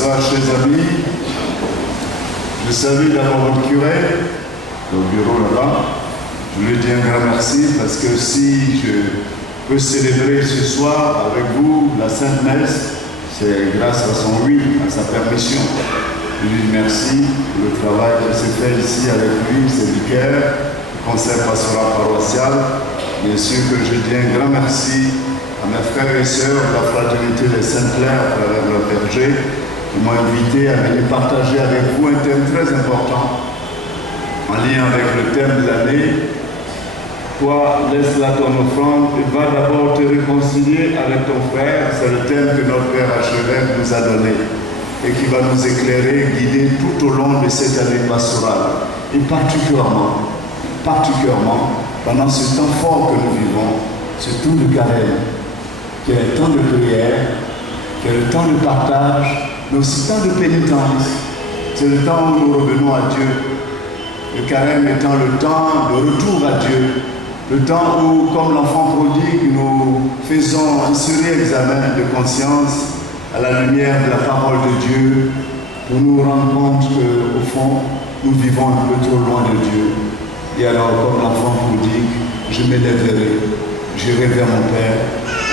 Bonsoir, chers amis. Je salue d'abord votre curé, au bureau là-bas. Je lui dis un grand merci parce que si je peux célébrer ce soir avec vous la Sainte Messe, c'est grâce à son oui, à sa permission. Je lui dis merci pour le travail qui se fait ici avec lui, ses vicaires, le conseil pastoral paroissial. Bien sûr que je dis un grand merci à mes frères et sœurs de la fraternité des Sainte-Claire à travers leur berger, qui m'ont invité à venir partager avec vous un thème très important en lien avec le thème de l'année. Toi, laisse là ton offrande et va d'abord te réconcilier avec ton frère. C'est le thème que notre Père archevêque nous a donné et qui va nous éclairer, guider tout au long de cette année pastorale. Et particulièrement, pendant ce temps fort que nous vivons, ce temps de carême, qui est le temps de prière, qui est le temps de partage, mais aussi le temps de pénitence. C'est le temps où nous revenons à Dieu. Le carême étant le temps de retour à Dieu. Le temps où, comme l'enfant prodigue, nous faisons un sérieux examen de conscience à la lumière de la parole de Dieu pour nous rendre compte qu'au fond, nous vivons un peu trop loin de Dieu. Et alors, comme l'enfant prodigue, je m'élèverai, j'irai vers mon Père,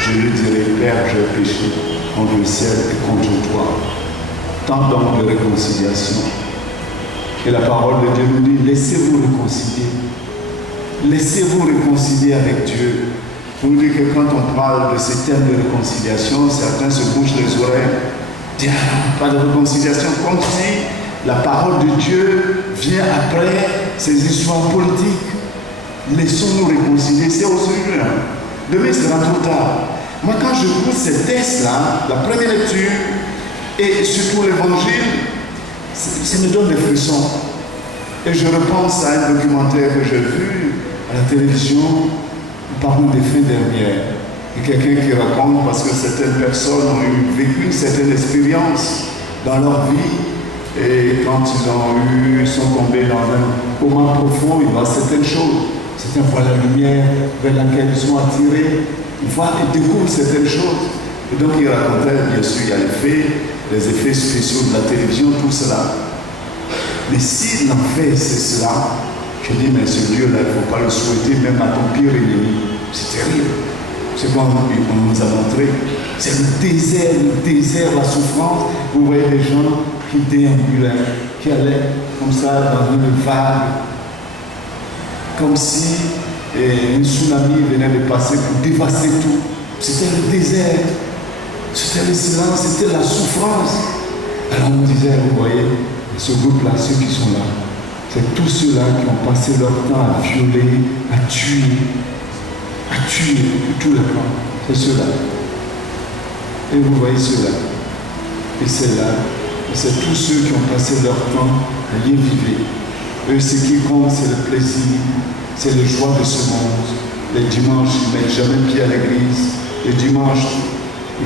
je lui dirai, Père, j'ai péché contre le ciel et contre toi. Tant donc de réconciliation. Et la parole de Dieu nous dit, laissez-vous réconcilier. Laissez-vous réconcilier avec Dieu. Vous nous dites que quand on parle de ces thèmes de réconciliation, certains se bouchent les oreilles, disent, pas de réconciliation, comme si la parole de Dieu vient après ces histoires politiques. Laissons-nous réconcilier, c'est aujourd'hui. Demain sera trop tard. Moi, quand je lis ces textes-là, la première lecture, et surtout l'évangile, ça me donne des frissons. Et je repense à un documentaire que j'ai vu à la télévision, parlant des fins dernières. Et quelqu'un qui raconte, parce que certaines personnes ont vécu une certaine expérience dans leur vie, et quand ils sont tombés dans un coma profond, ils voient certaines choses. Certains voient la lumière vers laquelle ils sont attirés, ils découvrent certaines choses. Et donc il racontait, bien sûr, il y a les effets spéciaux de la télévision, tout cela. Mais si l'enfer c'est cela, je dis, mais ce Dieu-là, il ne faut pas le souhaiter même à ton pire ennemi. C'est terrible. C'est comme on nous a montré. C'est le désert, la souffrance. Vous voyez des gens qui déambulaient, qui allaient comme ça dans une vague, comme si un tsunami venait de passer pour dévaster tout. C'était le désert, c'était le silence, c'était la souffrance. Alors on disait, vous voyez, ce groupe-là, ceux qui sont là, c'est tous ceux-là qui ont passé leur temps à violer, à tuer de tous les plans. C'est ceux-là. Et vous voyez ceux-là. Et c'est là. Et c'est tous ceux qui ont passé leur temps à y vivre. Eux, ce qui compte, c'est le plaisir, c'est les joies de ce monde. Les dimanches, ils ne mettent jamais pied à l'église. Les dimanches,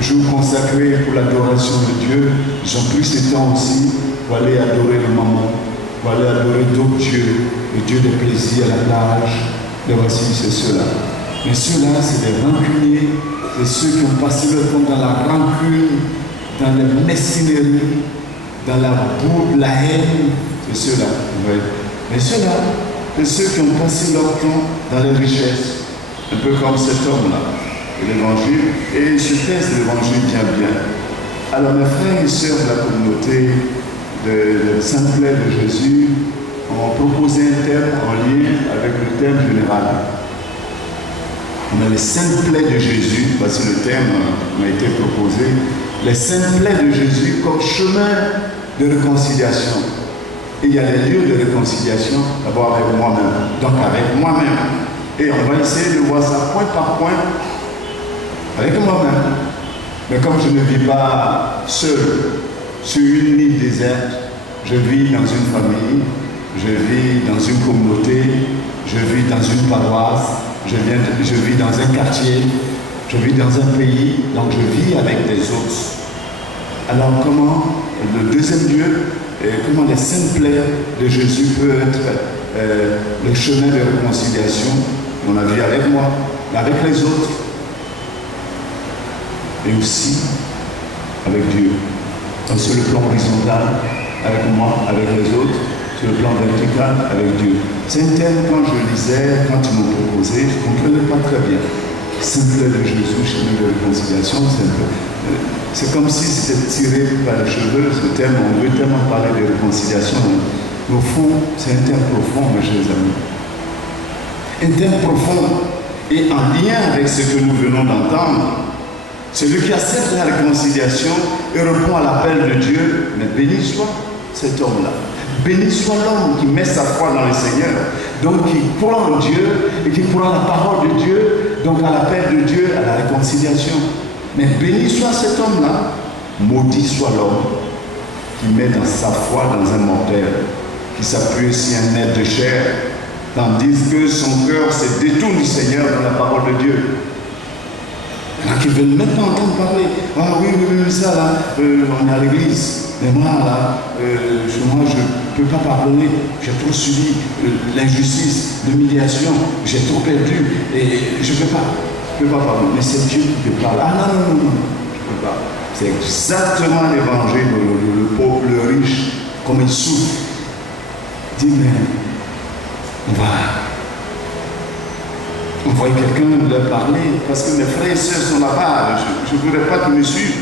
jour consacré pour l'adoration de Dieu, ils ont pris ce temps aussi pour aller adorer le maman, pour aller adorer d'autres dieux, le Dieu des plaisirs à la plage. Et voici, c'est ceux-là. Mais ceux-là, c'est des rancuniers, c'est ceux qui ont passé leur temps dans la rancune, dans la mesquinerie, dans la boue, la haine. C'est ceux-là. Oui. Mais ceux-là, c'est ceux qui ont passé leur temps dans les richesses, un peu comme cet homme-là, l'évangile. Et ce texte de l'évangile vient bien. Alors, mes frères et sœurs de la communauté de Sainte-Claire de Jésus ont proposé un thème en lien avec le thème général. On a les Saintes Plaies de Jésus, parce que le thème m'a été proposé, les Saintes Plaies de Jésus comme chemin de réconciliation. Et il y a les lieux de réconciliation, d'abord avec moi-même, donc avec moi-même. Et on va essayer de voir ça point par point, avec moi-même. Mais comme je ne vis pas seul sur une île déserte, je vis dans une famille, je vis dans une communauté, je vis dans une paroisse, je vis dans un quartier, je vis dans un pays, donc je vis avec des autres. Alors comment, le deuxième lieu, comment les Saintes Plaies de Jésus peuvent être le chemin de réconciliation, on a vu avec moi, mais avec les autres, et aussi avec Dieu. sur le plan horizontal, avec moi, avec les autres, sur le plan vertical, avec Dieu. C'est un thème, quand je lisais, quand ils m'ont proposé, je ne comprenais pas très bien. Simple de Jésus, chemin de réconciliation, c'est comme si c'était tiré par les cheveux, ce thème, on veut tellement parler de réconciliation. Au fond, c'est un thème profond, mes chers amis. Un thème profond et en lien avec ce que nous venons d'entendre. Celui qui accepte la réconciliation et répond à l'appel de Dieu, mais béni soit cet homme-là. Béni soit l'homme qui met sa foi dans le Seigneur, donc qui croit en Dieu et qui croit à la parole de Dieu, donc à l'appel de Dieu, à la réconciliation. Mais béni soit cet homme-là, maudit soit l'homme qui met dans sa foi dans un mortel, qui s'appuie sur un être de chair, tandis que son cœur se détourne du Seigneur dans la parole de Dieu. Il y en a qui ne veulent même pas entendre parler. Ah oui, ça là, on est à l'église. Mais moi là, moi je ne peux pas pardonner. J'ai trop subi l'injustice, l'humiliation. J'ai trop perdu. Et je ne peux pas pardonner. Mais c'est Dieu qui te parle. Ah non, je ne peux pas. C'est exactement l'évangile, le pauvre, le riche, comme il souffre. Dis, mais on voit quelqu'un leur parler, parce que mes frères et sœurs sont là-bas, je ne voudrais pas qu'ils me suivent.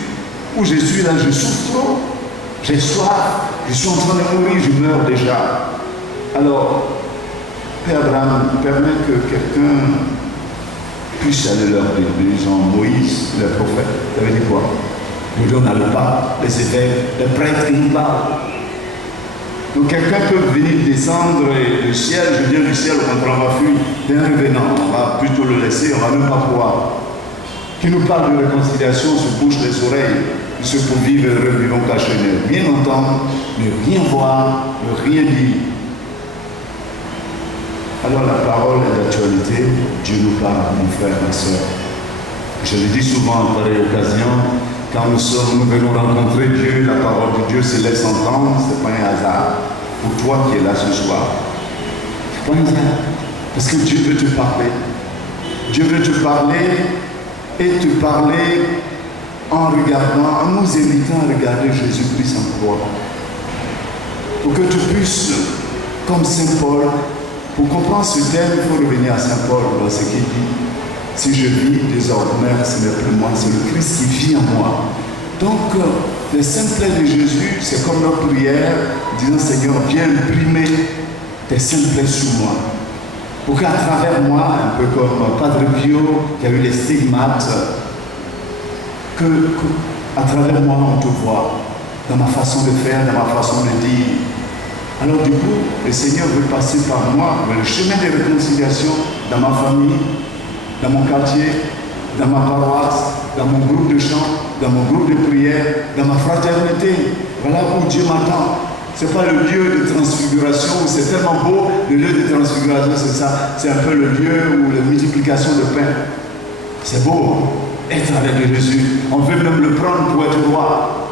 Où je suis là, je souffre trop, j'ai soif, je suis en train de mourir, je meurs déjà. Alors, Père Abraham, permet que quelqu'un puisse aller leur dire, disons Moïse, le prophète, ça veut dire quoi? Nous on a le pape, les évêques, les prêtres qui nous parlent. Donc quelqu'un peut venir descendre du ciel, je viens du ciel, quand on va fuir d'un revenant, on va plutôt le laisser, on ne va même pas pouvoir. Qui nous parle de réconciliation, se bouche les oreilles, de ce pour vivre heureux, vivons cachés, ne rien entendre, ne rien voir, ne rien dire. Alors la parole est d'actualité, Dieu nous parle, mon frère, ma soeur. Je le dis souvent en pareille occasion, quand nous venons rencontrer Dieu, la parole de Dieu se laisse entendre, ce n'est pas un hasard. Pour toi qui es là ce soir, ce n'est pas un hasard. Parce que Dieu veut te parler. Dieu veut te parler et te parler en regardant, en nous invitant à regarder Jésus-Christ en croix. Pour que tu puisses, comme Saint Paul, pour comprendre ce thème, il faut revenir à Saint Paul dans ce qu'il dit. Si je vis désormais, ce n'est plus moi, c'est le Christ qui vit en moi. Donc, les simples de Jésus, c'est comme notre prière, disant Seigneur, viens imprimer tes simples sur moi. Pour qu'à travers moi, un peu comme Padre Pio, qui a eu les stigmates, qu'à travers moi, on te voit, dans ma façon de faire, dans ma façon de dire. Alors du coup, le Seigneur veut passer par moi, le chemin de réconciliation dans ma famille, dans mon quartier, dans ma paroisse, dans mon groupe de chant, dans mon groupe de prière, dans ma fraternité. Voilà où Dieu m'attend. Ce n'est pas le lieu de transfiguration où c'est tellement beau. Le lieu de transfiguration, c'est ça. C'est un peu le lieu où la multiplication de pain. C'est beau, être avec Jésus. On veut même le prendre pour être roi.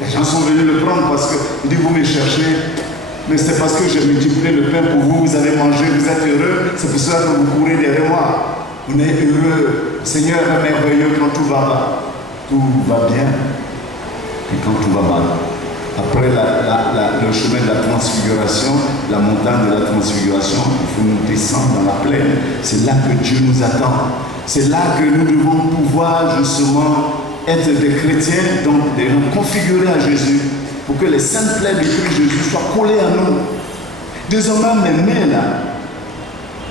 Les gens sont venus le prendre parce que dit, vous me cherchez. Mais c'est parce que j'ai multiplié le pain pour vous. Vous allez manger, vous êtes heureux. C'est pour ça que vous courez derrière moi. On est heureux. Seigneur est merveilleux quand tout va mal. Tout va bien. Et quand tout va mal. Après le chemin de la transfiguration, la montagne de la transfiguration, il faut nous descendre dans la plaine. C'est là que Dieu nous attend. C'est là que nous devons pouvoir justement être des chrétiens, donc de nous configurer à Jésus, pour que les saintes plaies de Christ Jésus soient collées à nous. Désormais, mes mains là,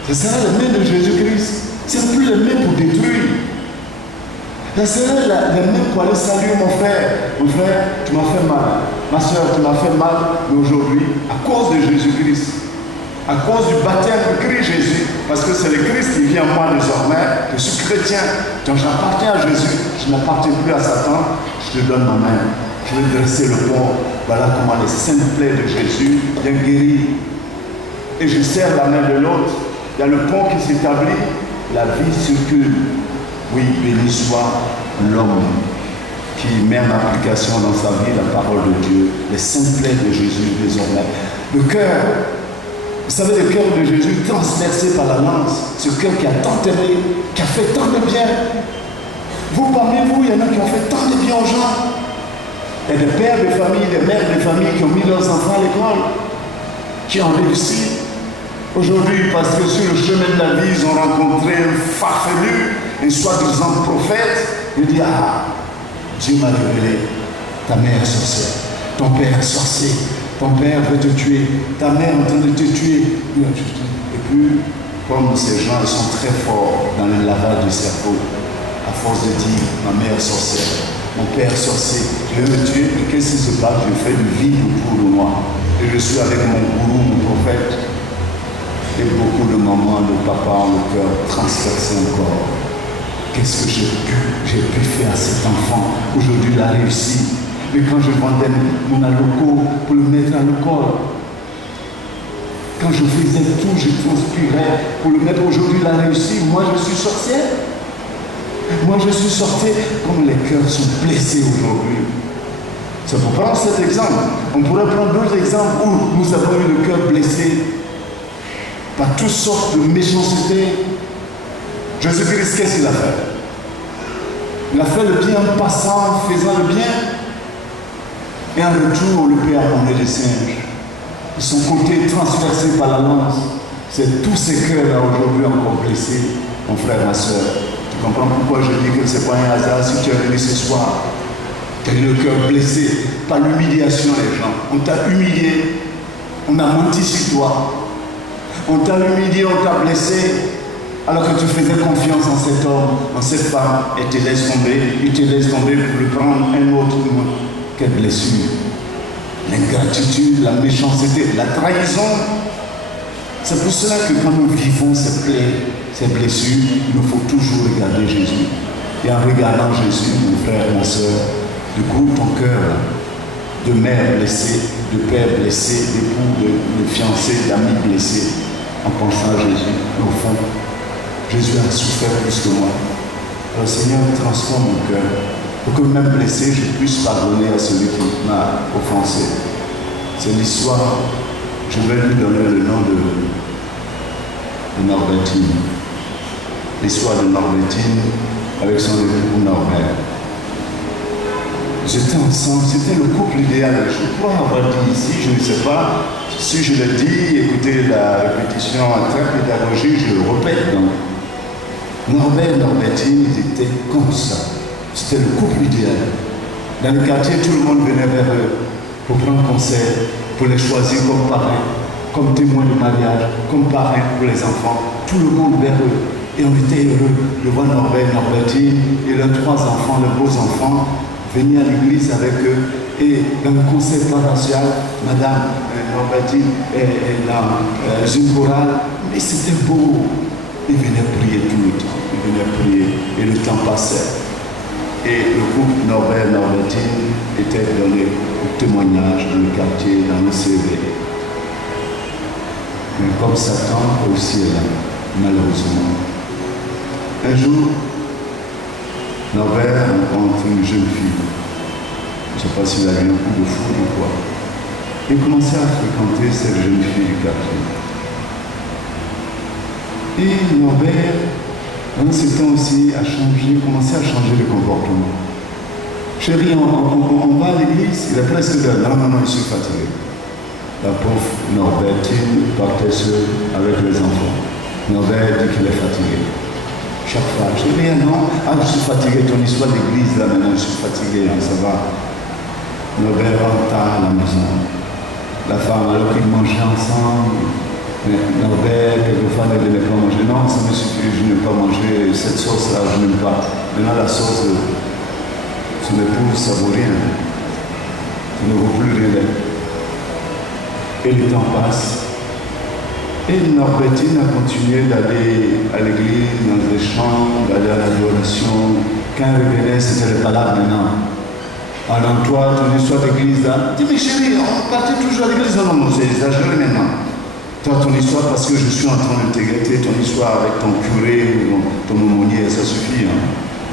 ce sera les mains de Jésus-Christ. Ce n'est plus les mains pour détruire. Ce sera les mains pour aller saluer mon frère. Mon frère, tu m'as fait mal. Ma soeur, tu m'as fait mal. Mais aujourd'hui, à cause de Jésus-Christ, à cause du baptême de Christ Jésus, parce que c'est le Christ qui vit en moi désormais, je suis chrétien, donc j'appartiens à Jésus, je n'appartiens plus à Satan, je te donne ma main. Je vais dresser le pont. Voilà comment les saintes plaies de Jésus viennent guérir. Et je serre la main de l'autre. Il y a le pont qui s'établit. La vie circule. Oui, béni soit l'homme qui met en application dans sa vie la parole de Dieu, les saintes plaies de Jésus désormais. Le cœur, vous savez, le cœur de Jésus transpercé par la lance, ce cœur qui a tant aimé, qui a fait tant de bien. Vous, parmi vous, il y en a qui ont fait tant de bien aux gens. Il y a des pères de famille, des mères de famille qui ont mis leurs enfants à l'école, qui ont réussi. Aujourd'hui, parce que sur le chemin de la vie, ils ont rencontré un farfelu, un soi-disant prophète, il dit, ah, Dieu m'a révélé, ta mère est sorcière, ton père est sorcier, ton père veut te tuer, ta mère est en train de te tuer. Et puis, comme ces gens, ils sont très forts dans le lavage du cerveau, à force de dire, ma mère est sorcière, mon père est sorcier, je vais me tuer, mais qu'est-ce qui se passe? Je fais du vide autour de moi. Et je suis avec mon gourou, mon prophète. Et beaucoup de mamans, de papas ont le cœur transpercé encore. Qu'est-ce que j'ai pu faire à cet enfant? Aujourd'hui, il a réussi. Mais quand je vendais mon aloco pour le mettre à l'école, quand je faisais tout, je transpirais pour le mettre. Aujourd'hui, il a réussi. Moi, je suis sorcière. Moi, je suis sortie. Comme les cœurs sont blessés aujourd'hui. C'est pour prendre cet exemple. On pourrait prendre d'autres exemples où nous avons eu le cœur blessé par toutes sortes de méchanceté. Jésus-Christ, qu'est-ce qu'il a fait? Il a fait le bien en passant, en faisant le bien. Et en retour, on le paie à manger des singes. Son côté transpercé par la lance, c'est tous ces cœurs-là aujourd'hui encore blessés, mon frère, ma soeur. Tu comprends pourquoi je dis que ce n'est pas un hasard si tu es venu ce soir. Tu as le cœur blessé par l'humiliation des gens. On t'a humilié, on a menti sur toi. On t'a humilié, on t'a blessé, alors que tu faisais confiance en cet homme, en cette femme, et te laisse tomber, il te laisse tomber pour le prendre un autre. Quelle blessure! L'ingratitude, la méchanceté, la trahison. C'est pour cela que quand nous vivons ces plaies, ces blessures, il nous faut toujours regarder Jésus. Et en regardant Jésus, mon frère, ma soeur, du coup, ton cœur, de mère blessée, de père blessé, d'époux, de fiancé, d'amis blessés, en pensant à Jésus, au fond, Jésus a souffert plus que moi. Alors Seigneur, transforme mon cœur, pour que même blessé, je puisse pardonner à celui qui m'a offensé. C'est l'histoire, je vais lui donner le nom de Norbertine. L'histoire de Norbertine avec son époux Norbert. J'étais ensemble, c'était le couple idéal. Je crois avoir dit ici, je ne sais pas. Si je le dis, écoutez la répétition très pédagogique, je le répète donc. Norbert et Norbertine, ils étaient comme ça. C'était le couple idéal. Dans le quartier, tout le monde venait vers eux pour prendre conseil, pour les choisir comme parrains, comme témoins de mariage, comme parrains pour les enfants. Tout le monde vers eux. Et on était heureux de voir Norbert et Norbertine et leurs 3 enfants, leurs beaux enfants, venir à l'église avec eux. Et dans le conseil paroissial, Madame Norbertine est dans une chorale. Mais c'était beau. Ils venaient prier tout le temps. Ils venaient prier. Et le temps passait. Et le couple Norbert et Norbertine était donné au témoignage dans le quartier, dans le CV. Mais comme Satan aussi est là, malheureusement. Un jour, Norbert rencontre une jeune fille. Je ne sais pas s'il avait un coup de foudre ou quoi. Il commençait à fréquenter cette jeune fille du quartier. Et Norbert, dans ce temps aussi, a commencé à changer de comportement. Chérie, on va à l'église, il est presque là. Non, je suis fatigué. La pauvre Norbertine partait seule avec les enfants. Norbert dit qu'il est fatigué. Chaque fois, je dis non, je suis fatigué, ton histoire d'église là maintenant, je suis fatigué, ça va. Norbert rentre à la maison. La femme, alors qu'ils mangeaient ensemble, mais Norbert, quelquefois, ne venait pas manger. Non, ça me suffit, je n'aime pas manger cette sauce-là, je n'aime pas. Maintenant, la sauce de son épouse, ça ne vaut rien. Ça ne vaut plus rien. Et le temps passe. Et Norbertine a continué d'aller à l'église, dans les chants, d'aller à l'adoration. Quand elle revenait, c'était le palabres maintenant. Alors toi, ton histoire d'église là, dis mais chérie, on partait toujours à l'église. Non, c'est exagéré maintenant. Toi, ton histoire, parce que je suis en train de t'égretter, ton histoire avec ton curé ou ton aumônier, ça suffit. Hein.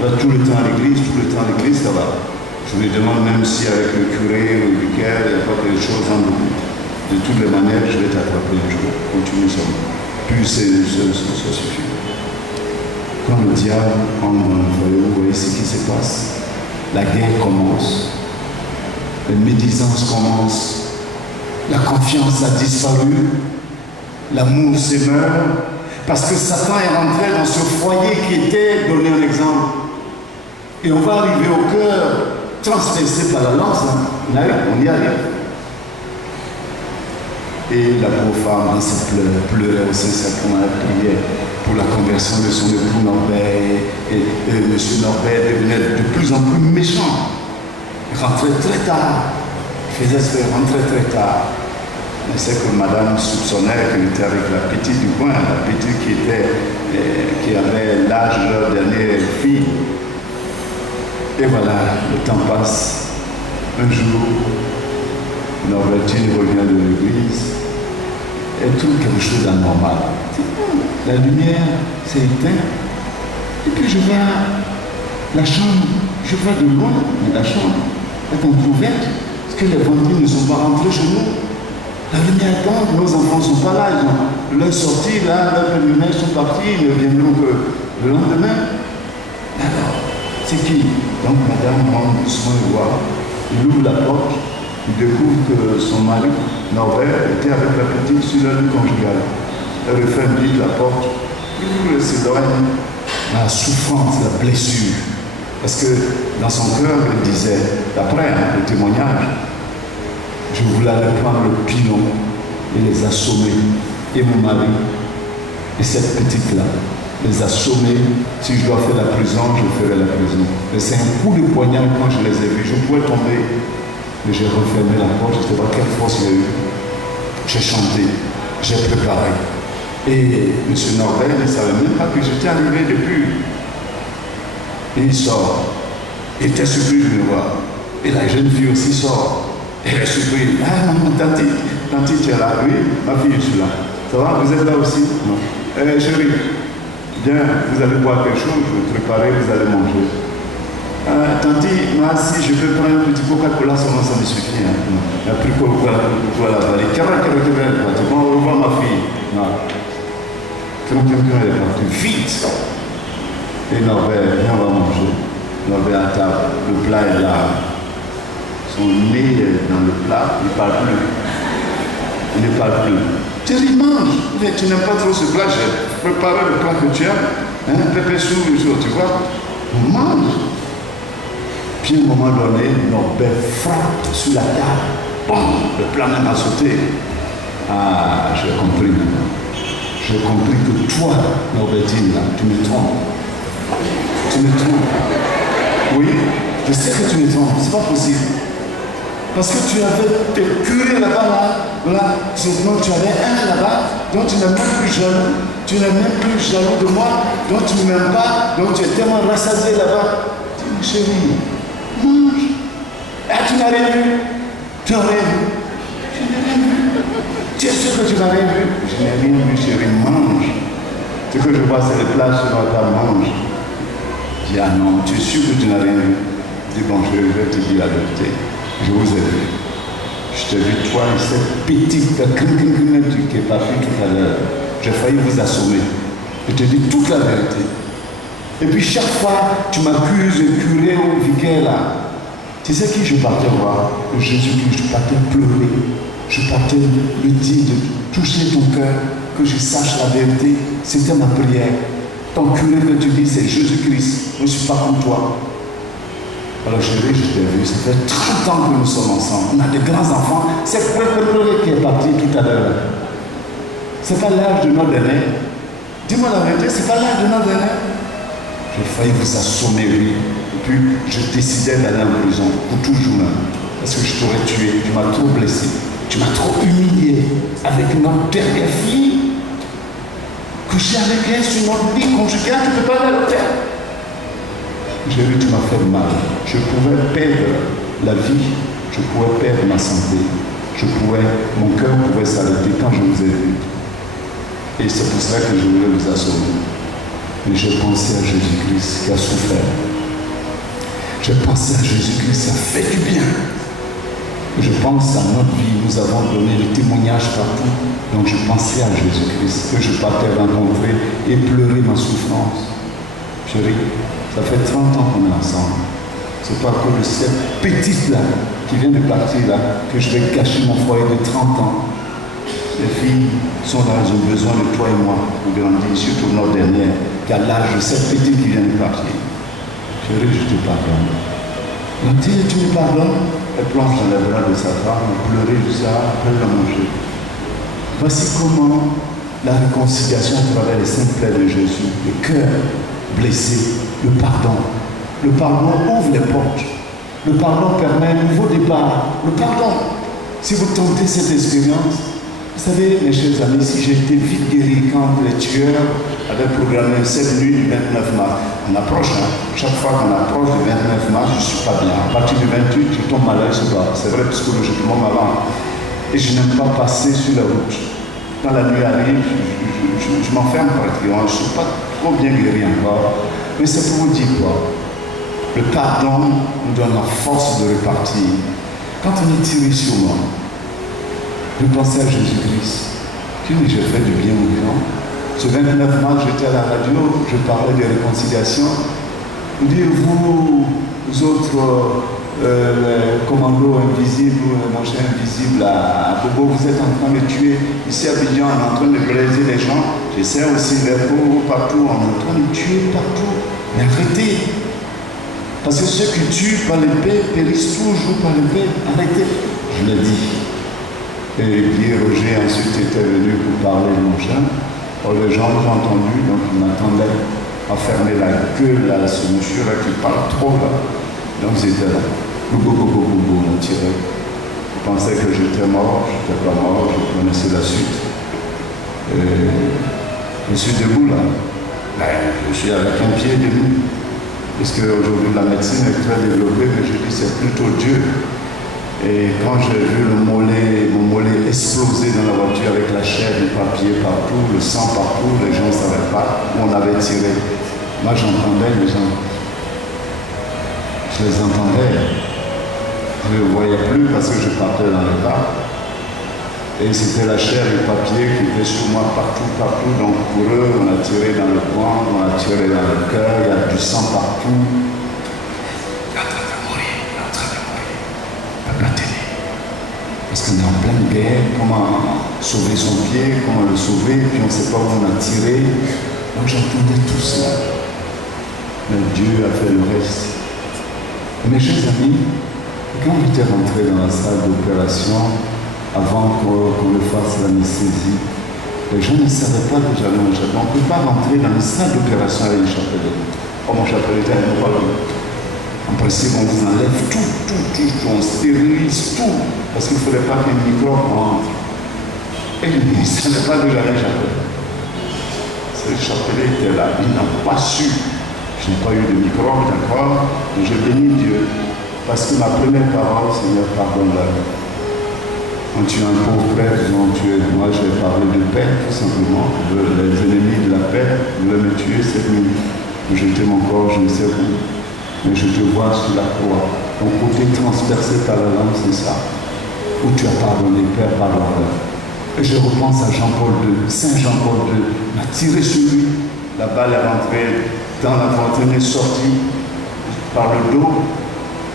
Là, tout le temps à l'église, ça va. Je me demande même si avec le curé ou le vicaire, il n'y a pas quelque chose en double. De toutes les manières, je vais t'attraper un jour. Continue ça. Puis ça suffit. Quand le diable entre dans le foyer, vous voyez ce qui se passe. La guerre commence. les médisances commencent, la confiance a disparu, l'amour s'émeut, parce que Satan est rentré dans ce foyer qui était donné un exemple. Et on va arriver au cœur, transpercé par la lance, on y arrive. Et la pauvre femme, dans ses pleurs, pleurait au Saint-Sacrement, elle priait pour la conversion de son époux Norbert. Et M. Norbert devenait de plus en plus méchant. Il rentrait très tard. Il faisait se faire rentrer très tard. Mais c'est que madame soupçonnait qu'elle était avec la petite du coin, la petite qui avait l'âge de leur dernière fille. Et voilà, le temps passe. Un jour, Norbertine revient de l'église. Elle trouve quelque chose d'anormal. La lumière s'est éteinte. Et puis je vois la chambre, je vois de loin, mais la chambre est entrouverte. Parce que les vampires ne sont pas rentrés chez nous. La lumière tombe, nos enfants ne sont pas là. Ils ont sorti, là, leurs lumières sont partis, ils ne viendront que le lendemain. Alors, c'est qui? Donc madame rentre doucement le voir. Il ouvre la porte. Il découvre que son mari, Norbert, était avec la petite sur leur lit conjugal. Elle referme vite la porte, il ouvre ses oreilles. La souffrance, la blessure. Parce que dans son cœur, elle disait, d'après le témoignage, je voulais aller prendre le pilon et les assommer. Et mon mari, et cette petite-là, les assommer. Si je dois faire la prison, je ferai la prison. Mais c'est un coup de poignard quand je les ai vus. Je pouvais tomber. Mais j'ai refermé la porte, je ne sais pas quelle force il y a eu. J'ai chanté, j'ai préparé. Et M. Norbert ne savait même pas que j'étais arrivé depuis. Et il sort. Il était surpris de me voir. Et la jeune fille aussi sort. Elle est surprise. Ah maman, tanti, tu es là. Oui, ma fille, je suis là. Ça va, vous êtes là aussi? Non. Chérie, bien, vous allez boire quelque chose, je vais préparer, vous allez manger. Tanti, moi, si je peux prendre un petit Coca-Cola, seulement ça me suffit. Il a pris Coca-Cola, la vallée. On revoit ma fille. Non. Elle est partie vite. Et Norbert, viens, on va manger. Norbert à table, le plat est là. Son nez est dans le plat, il ne parle plus. Il ne parle plus. Thierry, mange. Mais tu n'aimes pas trop ce plat, j'ai préparé le plat que tu aimes. Pépé sous, tu vois. On mange. Puis à un moment donné, Norbert frappe sur la table. Bon, le plat même a sauté. Ah, j'ai compris maintenant. J'ai compris que toi, Norbertine, là, tu me trompes. Tu me trompes. Oui, je sais que tu me trompes, c'est pas possible. Parce que tu avais tes curés là-bas, là, donc tu avais un là-bas, donc tu n'es même plus jaloux. Tu n'es même plus jaloux de moi, donc tu ne m'aimes pas, donc tu es tellement rassasié là-bas. Dis, chérie, mange. Ah, tu n'as rien vu. Tu n'as rien vu. Je n'ai rien vu. Tu es sûr que tu n'as rien vu? Je n'ai rien vu, chérie, mange. Ce que je vois, c'est les plats sur la table, mange. Je dis, ah non, tu es sûr que tu n'as rien vu? Je dis, bon, je vais te dire la vérité. Je vous ai vu. Je t'ai vu, toi et cette petite qui est partie tout à l'heure. J'ai failli vous assommer. Je te dis toute la vérité. Et puis chaque fois, tu m'accuses de curé ou vicaire là. Tu sais qui je partais voir? Le Jésus-Christ, je partais pleurer. Je partais lui dire de toucher ton cœur, que je sache la vérité. C'était ma prière. Ton curé que tu dis, c'est Jésus-Christ. Je ne suis pas comme toi. Alors chérie, je t'ai vu, ça fait 30 ans que nous sommes ensemble. On a des grands enfants. C'est Préparé qui est parti tout à l'heure. C'est pas l'âge de notre aîné. Dis-moi la vérité, c'est pas l'âge de notre aîné. J'ai failli vous assommer, oui. Et puis, je décidais d'aller en prison, pour toujours. Parce que je t'aurais tué, tu m'as trop blessé. Tu m'as trop humilié avec notre dernière fille. Que j'ai avec elle sur notre lit conjugal, tu ne peux pas aller à l'hôtel. J'ai vu, tu m'as fait mal. Je pouvais perdre la vie, je pouvais perdre ma santé. Mon cœur pouvait s'arrêter quand je vous ai vu. Et c'est pour cela que je voulais vous assommer. Mais j'ai pensé à Jésus-Christ qui a souffert. J'ai pensé à Jésus-Christ, ça fait du bien. Je pense à notre vie, nous avons donné des témoignages partout. Donc je pensais à Jésus-Christ, que je partais rencontrer et pleurer ma souffrance. Chérie, ça fait 30 ans qu'on est ensemble. C'est pas que de cette petite-là qui vient de partir là, que je vais cacher mon foyer de 30 ans. Les filles sont dans un besoin de toi et moi, pour grandir, surtout notre dernière, qui a l'âge de cette petite qui vient de partir. Chérie, je te pardonne. Donc, tu me pardonnes, elle plonge dans les bras de sa femme, elle pleurait jusqu'à après la manger. Voici comment la réconciliation à travers les saints plaies de Jésus, le cœur blessé, le pardon. Le pardon ouvre les portes. Le pardon permet un nouveau départ. Le pardon, si vous tentez cette expérience, vous savez, mes chers amis, si j'ai été vite guéri quand les tueurs avaient programmé cette nuit du 29 mars, on approche, chaque fois qu'on approche du 29 mars, je ne suis pas bien. À partir du 28, je tombe malade, c'est vrai, psychologiquement malade. Et je n'aime pas passer sur la route. Quand la nuit arrive, je m'enferme pratiquement. Je ne suis pas trop bien guéri encore. Mais c'est pour vous dire quoi? Le pardon nous donne la force de repartir. Quand on est tiré sur moi, je pensais à Jésus-Christ. Tu dis, j'ai fait du bien aux gens. Ce 29 mars, j'étais à la radio, je parlais de réconciliation. Vous dites, vous autres commandos invisibles ou machins invisibles à Bobo, vous êtes en train de tuer. Ici à Abidjan, on est en train de blesser les gens. J'essaie aussi les pauvres partout, on est en train de tuer partout. Mais arrêtez. Parce que ceux qui tuent par l'épée périssent toujours par l'épée. Arrêtez. Je l'ai dit. Et Guy Roger ensuite était venu pour parler de mon chien. Alors les gens l'ont entendu, donc ils m'attendaient à fermer la queue là, ce monsieur-là qui parle trop là. Donc ils étaient là. On a tiré. Ils pensaient que j'étais mort, je n'étais pas mort, je connaissais la suite. Je suis debout là. Je suis avec un pied debout. Parce qu'aujourd'hui la médecine est très développée, mais je dis c'est plutôt Dieu. Et quand j'ai vu mon mollet exploser dans la voiture avec la chair, du papier partout, le sang partout, les gens ne savaient pas où on avait tiré. Moi j'entendais les gens. Je les entendais. Je ne les voyais plus parce que je partais dans les bras. Et c'était la chair et le papier qui était sur moi partout. Donc pour eux, on a tiré dans le ventre, on a tiré dans le cœur, il y a du sang partout. Parce qu'on est en pleine guerre, comment sauver son pied, comment le sauver, puis on ne sait pas où on a tiré. Donc j'entendais tout cela. Mais Dieu a fait le reste. Mes chers amis, quand j'étais rentré dans la salle d'opération, avant qu'on le fasse l'anesthésie, les gens ne savaient pas que j'avais mon chapelet. On ne peut pas rentrer dans une salle d'opération avec une chapelet. Oh, mon chapelet était un peu. En principe, on vous enlève tout, on stérilise tout, parce qu'il ne faudrait pas qu'un microbe rentre. Et ils ne savaient pas que j'avais un chapelet. Ce chapelet était là, ils n'ont pas su. Je n'ai pas eu de microbe, d'accord, mais je bénis Dieu, parce que ma première parole, Seigneur, pardonne-leur. Quand tu es un pauvre prêtre, moi j'ai parlé de paix, tout simplement. Les ennemis de la paix voulaient me tuer cette nuit. Jeter mon corps, je ne sais où. Mais je te vois sur la croix. Ton côté transpercé par la langue, c'est ça. Où tu as pardonné, Père, pardonne-leur. Et je repense à Jean-Paul II, Saint Jean-Paul II, m'a tiré sur lui. La balle est rentrée dans la fontaine, est sortie par le dos.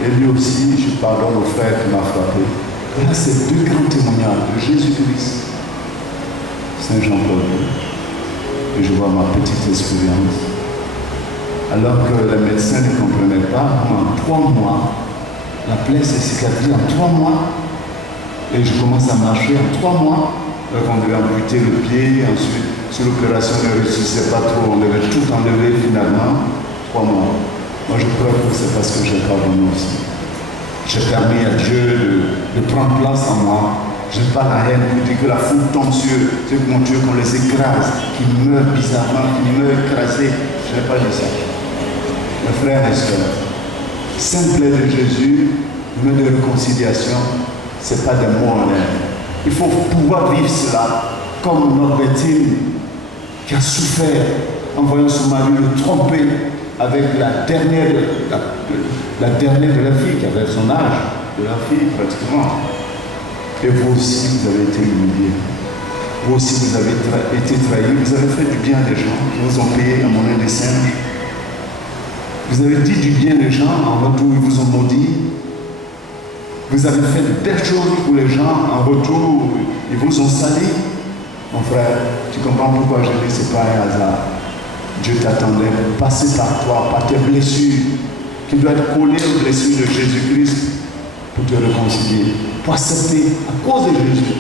Et lui aussi, je pardonne au frère qui m'a frappé. Voilà ces deux grands témoignages de Jésus-Christ, Saint Jean-Paul II. Et je vois ma petite expérience. Alors que les médecins ne comprenaient pas, en 3 mois, la plaie s'est cicatrisée en 3 mois. Et je commence à marcher en 3 mois. Donc on devait amputer le pied, ensuite, sur l'opération, on ne réussissait pas trop, on devait tout enlever finalement. 3 mois. Moi je crois que c'est parce que j'ai pardonné aussi. J'ai permis à Dieu de prendre place en moi. Je n'ai pas la haine pour dire que la foule tombe sur ceux qui mon Dieu qu'on les écrase, qui meurent bizarrement, qui meurent écrasés. Je n'ai pas dit ça. Mes frères et sœurs, sainte plaie de Jésus, le mot de réconciliation, ce n'est pas des mots en l'air. Il faut pouvoir vivre cela comme notre victime qui a souffert en voyant son mari le tromper avec la dernière de la fille, qui avait son âge, de la fille pratiquement. Et vous aussi, vous avez été humiliés. Vous aussi, vous avez été trahis. Vous avez fait du bien à des gens qui vous ont payé en monnaie des singes. Vous avez dit du bien des gens, en retour, ils vous ont maudit. Vous avez fait de belles choses pour les gens. En retour, ils vous ont sali. Mon frère, tu comprends pourquoi je dis que ce n'est pas un hasard. Dieu t'attendait pour passer par toi, par tes blessures. Tu dois être collé aux blessures de Jésus-Christ pour te réconcilier, pour accepter, à cause de Jésus,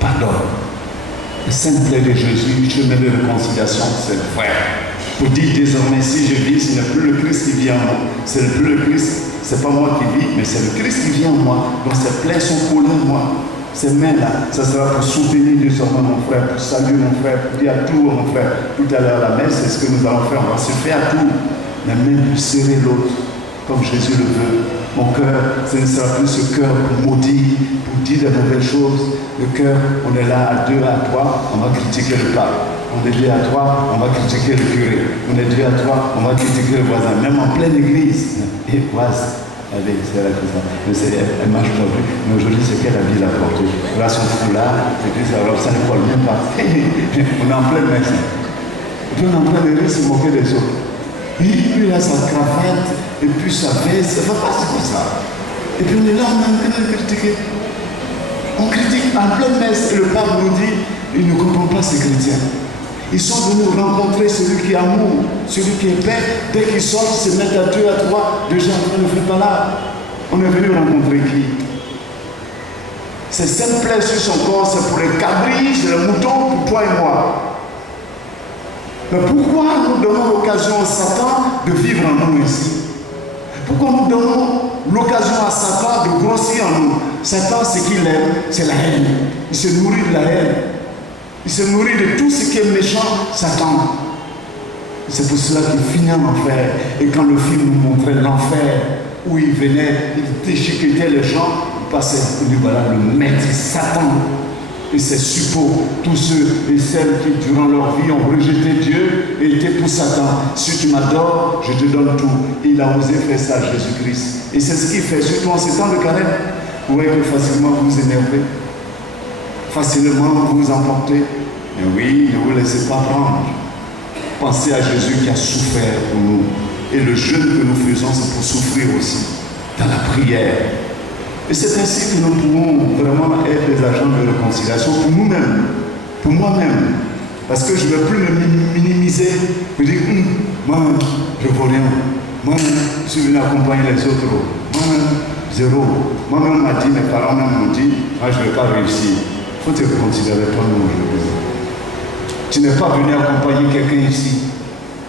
pardon. Le saint plaît de Jésus, chemin de réconciliation, c'est vrai. Pour dire désormais, si je vis, ce n'est plus le Christ qui vit en moi. Ce n'est plus le Christ, ce n'est pas moi qui vis, mais c'est le Christ qui vit en moi. Donc ces plaies sont collées en moi. Ces mains-là, ça sera pour soutenir désormais mon frère, pour saluer mon frère, pour dire à tout mon frère. Tout à l'heure, la messe, c'est ce que nous allons faire. On va se faire à tout. Mais même pour serrer l'autre, comme Jésus le veut. Mon cœur, ce ne sera plus ce cœur pour maudire, pour dire de mauvaises choses. Le cœur, on est là à deux, à trois, on va critiquer le pape. On est deux à trois, on va critiquer le curé. On est deux à trois, on va critiquer le voisin. Même en pleine église. Et voisin. Allez, c'est là que ça. Mais elle marche pas plus. Mais aujourd'hui, c'est qu'elle a dit la porte. Là, son foulard, c'est que ça ne colle même pas. On est en pleine messe. Et puis on est en plein de rire, se moquer des autres. Et puis là, sa cravate, et puis sa veste, ça va pas, c'est comme ça. Et puis on est là, on est en train de critiquer. On critique en pleine messe, et le pape nous dit, il ne comprend pas ces chrétiens. Ils sont venus rencontrer celui qui est amour, celui qui est paix. Dès qu'ils sortent, ils se mettent à deux, à trois, déjà en train de faire par là. On est venu rencontrer qui? Ces sept plaies sur son corps, c'est pour les cabris, c'est le mouton pour toi et moi. Mais pourquoi nous donnons l'occasion à Satan de vivre en nous ici? Pourquoi nous donnons l'occasion à Satan de grossir en nous? Satan, ce qu'il aime, c'est la haine. Il se nourrit de la haine. Il se nourrit de tout ce qui est méchant, Satan. C'est pour cela qu'il finit en enfer. Et quand le film nous montrait l'enfer, où il venait, il déchiquetait les gens, il passait, il dit voilà le maître, Satan. Et ses suppôts, tous ceux et celles qui, durant leur vie, ont rejeté Dieu et étaient pour Satan. Si tu m'adores, je te donne tout. Et il a osé faire ça à Jésus-Christ. Et c'est ce qu'il fait, surtout en ces temps de carême. Vous voyez que facilement vous vous énervez. Facilement vous vous emportez. Mais oui, ne vous laissez pas prendre. Pensez à Jésus qui a souffert pour nous. Et le jeûne que nous faisons, c'est pour souffrir aussi. Dans la prière. Et c'est ainsi que nous pouvons vraiment être des agents de réconciliation pour nous-mêmes, pour moi-même. Parce que je ne vais plus me minimiser, me dire, moi, je ne vaux rien. Moi, je suis venu accompagner les autres. Moi-même, zéro. Moi-même, on m'a dit, mes parents m'ont dit, moi, je ne vais pas réussir. Il faut te réconcilier avec toi-même aujourd'hui. Tu n'es pas venu accompagner quelqu'un ici.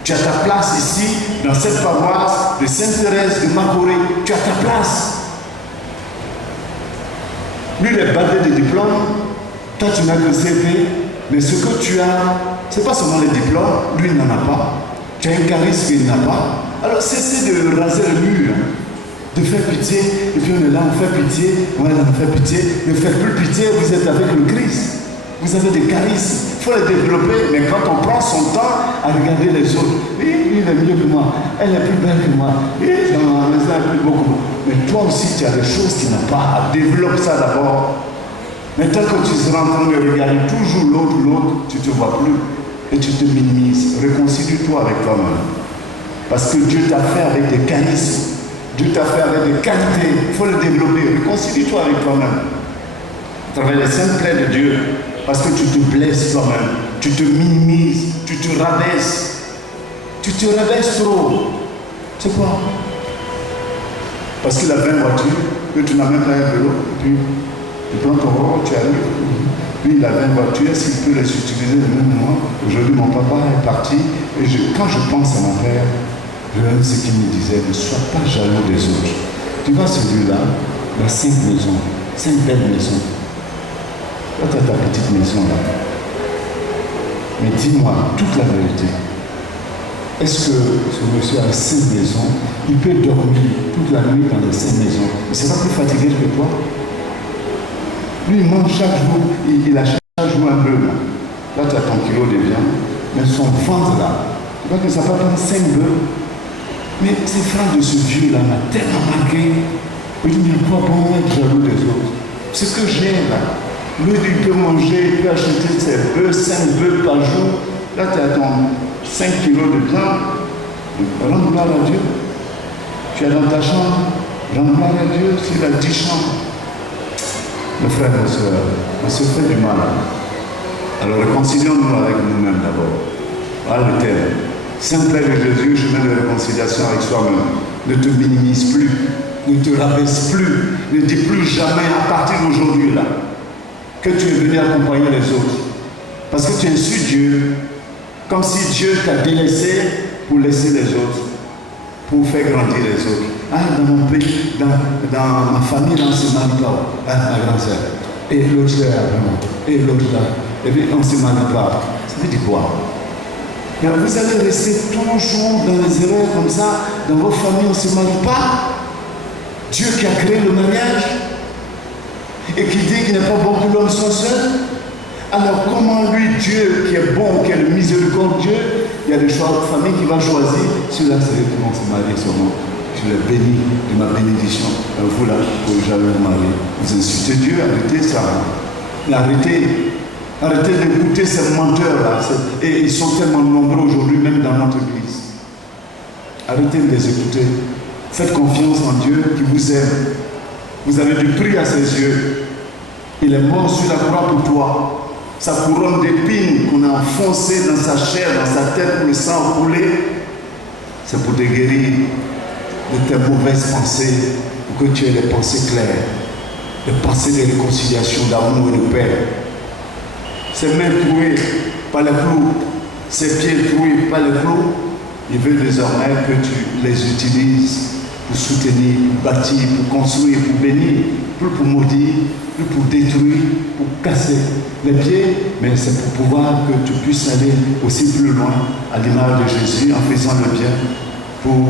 Tu as ta place ici, dans cette paroisse de Sainte-Thérèse de Macoré. Tu as ta place. Lui, il est badé de diplômes. Toi, tu n'as que CV. Mais ce que tu as, ce n'est pas seulement les diplômes. Lui, il n'en a pas. Tu as un charisme qu'il n'a pas. Alors, cessez de raser le mur. De faire pitié. Et puis, on est là, on fait pitié. On est là, on fait pitié. Ne faites plus pitié, vous êtes avec le Christ. Vous avez des charismes. Il faut les développer. Mais quand on prend son temps à regarder les autres, lui, il est mieux que moi. Elle est plus belle que moi. Ça est plus beaucoup. Mais toi aussi, tu as des choses qui n'ont pas. Développe ça d'abord. Mais tant que tu seras en train de regarder toujours l'autre, tu ne te vois plus. Et tu te minimises. Réconcilie-toi avec toi-même. Parce que Dieu t'a fait avec des charismes. Dieu t'a fait avec des qualités. Il faut le développer. Réconcilie-toi avec toi-même. À travers les saintes plaies de Dieu. Parce que tu te blesses toi-même. Tu te minimises. Tu te rabaisses. Tu te rabaisses trop. C'est quoi? Parce qu'il a 20 voitures, que tu n'as même pas un vélo, et puis tu prends ton rôle, tu arrives. Lui, il a 20 voitures, est-ce qu'il peut les utiliser le même moment? Aujourd'hui, mon papa est parti, et quand je pense à mon père, je vois ce qu'il me disait, ne sois pas jaloux des autres. Tu vois celui-là, il a 5 maisons, 5 belles maisons. Toi, tu as ta petite maison là. Mais dis-moi toute la vérité. Est-ce que ce monsieur a 5 maisons, il peut dormir toute la nuit dans les 5 maisons? Il ne sera plus fatigué que toi. Lui, il mange chaque jour, il achète chaque jour un bœuf. Là, tu as ton kilo de viande, mais son ventre là, tu vois que ça va prendre 5 bœufs. Mais ces frères de ce vieux-là m'a tellement marqué. Il dit, mais quoi bon être jaloux des autres? Ce que j'ai là, lui, il peut manger, il peut acheter ses bœufs, 5 bœufs par jour. Là, tu as ton 5 kilos de viande. Rends gloire à Dieu. Tu es dans ta chambre, Rends gloire à Dieu s'il a 10 chambres. Mes frères et sœurs, on se fait du mal. Alors réconcilions-nous avec nous-mêmes d'abord. Voilà le thème. Saint-Père de Jésus, chemin de réconciliation avec soi-même. Ne te minimise plus, ne te rabaisse plus, ne dis plus jamais à partir d'aujourd'hui là que tu es venu accompagner les autres. Parce que tu insultes Dieu, comme si Dieu t'a délaissé pour laisser les autres, pour faire grandir les autres. Ah, dans mon pays, dans ma famille, dans ce marie pas. Ah, ma grande sœur. Et l'autre là, vraiment. Et l'autre là. Et puis on se marie pas. Ça veut dire quoi? Alors, vous allez rester toujours dans les erreurs comme ça, dans vos familles, on ne se marie pas. Dieu qui a créé le mariage et qui dit qu'il n'est pas bon que l'homme soit seul. Alors comment lui, Dieu qui est bon, qui est le miséricordieux, il y a des choix de famille qui va choisir, celui-là c'est eux qui vont se marier sur moi. Je les bénis de ma bénédiction. Vous là, vous jamais vous marier. Vous insultez Dieu, arrêtez ça. Arrêtez d'écouter ces menteurs-là. Et ils sont tellement nombreux aujourd'hui, même dans notre église. Arrêtez de les écouter. Faites confiance en Dieu qui vous aime. Vous avez du prix à ses yeux. Il est mort sur la croix pour toi. Sa couronne d'épines qu'on a enfoncée dans sa chair, dans sa tête, pour le sang coulé, c'est pour te guérir de tes mauvaises pensées, pour que tu aies des pensées claires, des pensées de réconciliation, d'amour et de paix. Ses mains trouées par les clous, ses pieds troués par les clous, il veut désormais que tu les utilises pour soutenir, pour bâtir, pour construire, pour bénir, plus pour maudire, plus pour détruire, pour casser les pieds, mais c'est pour pouvoir que tu puisses aller aussi plus loin à l'image de Jésus en faisant le bien, pour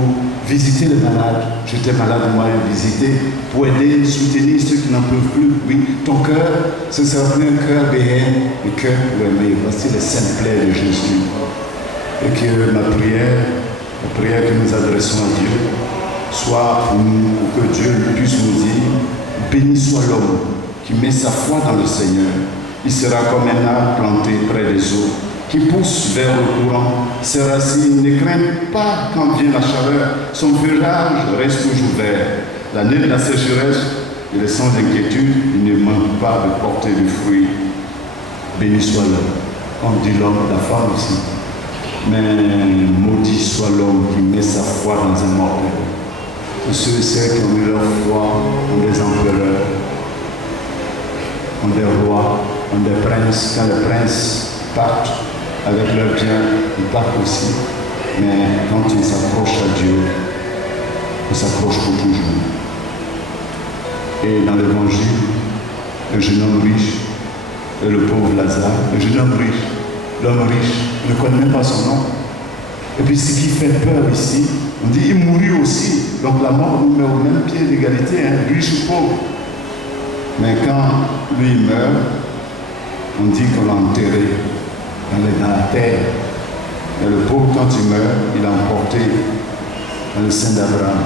visiter les malades. J'étais malade, moi, visiter, pour aider, soutenir ceux qui n'en peuvent plus. Oui, ton cœur, ce sera plus un cœur de haine, un cœur pour aimer. Voici les saintes plaies de Jésus. Et que ma prière, la prière que nous adressons à Dieu, soit pour nous, pour que Dieu puisse nous dire, béni soit l'homme qui met sa foi dans le Seigneur. Il sera comme un arbre planté près des eaux, qui pousse vers le courant. Ses racines ne craignent pas quand vient la chaleur. Son feuillage reste toujours vert. L'année de la sécheresse, il est sans inquiétude, il ne manque pas de porter du fruit. Béni soit l'homme. On dit l'homme, la femme aussi. Mais maudit soit l'homme qui met sa foi dans un mortel. Tous ceux et celles qui ont mis leur foi ont des empereurs, ont des rois, ont des princes. Quand les princes partent avec leurs biens, ils partent aussi. Mais quand ils s'approchent à Dieu, ils s'approchent pour toujours. Et dans l'évangile, le jeune homme riche et le pauvre Lazare, le jeune homme riche, l'homme riche, ne connaît même pas son nom. Et puis ce qui fait peur ici, on dit il mourut aussi. Donc la mort nous met au même pied d'égalité, riche ou pauvre. Mais quand lui meurt, on dit qu'on l'a enterré dans la terre. Et le pauvre, quand il meurt, il est emporté dans le sein d'Abraham,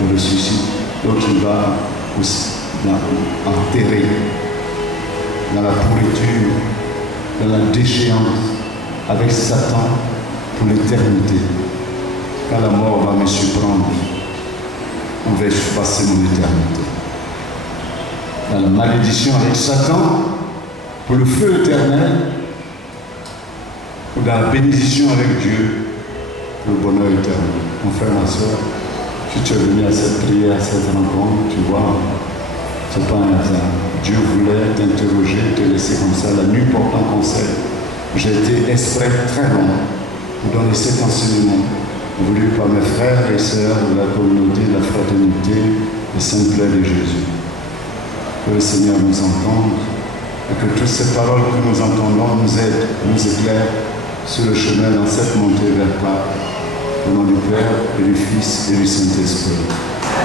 il ressuscite. L'autre, il va aussi enterré dans la pourriture, dans la déchéance, avec Satan pour l'éternité. Quand la mort va me surprendre, où vais-je passer mon éternité? Dans la malédiction avec Satan, pour le feu éternel, ou dans la bénédiction avec Dieu, pour le bonheur éternel. Mon frère, ma soeur, si tu es venu à cette prière, à cette rencontre, tu vois, ce n'est pas un hasard. Dieu voulait t'interroger, te laisser comme ça, la nuit portant conseil. J'ai été exprès très long pour donner cet enseignement, voulu par mes frères et sœurs de la communauté de la fraternité des Saintes Plaies de Jésus. Que le Seigneur nous entende et que toutes ces paroles que nous entendons nous aident, nous éclairent sur le chemin dans cette montée vers Pâques. Au nom du Père et du Fils et du Saint-Esprit.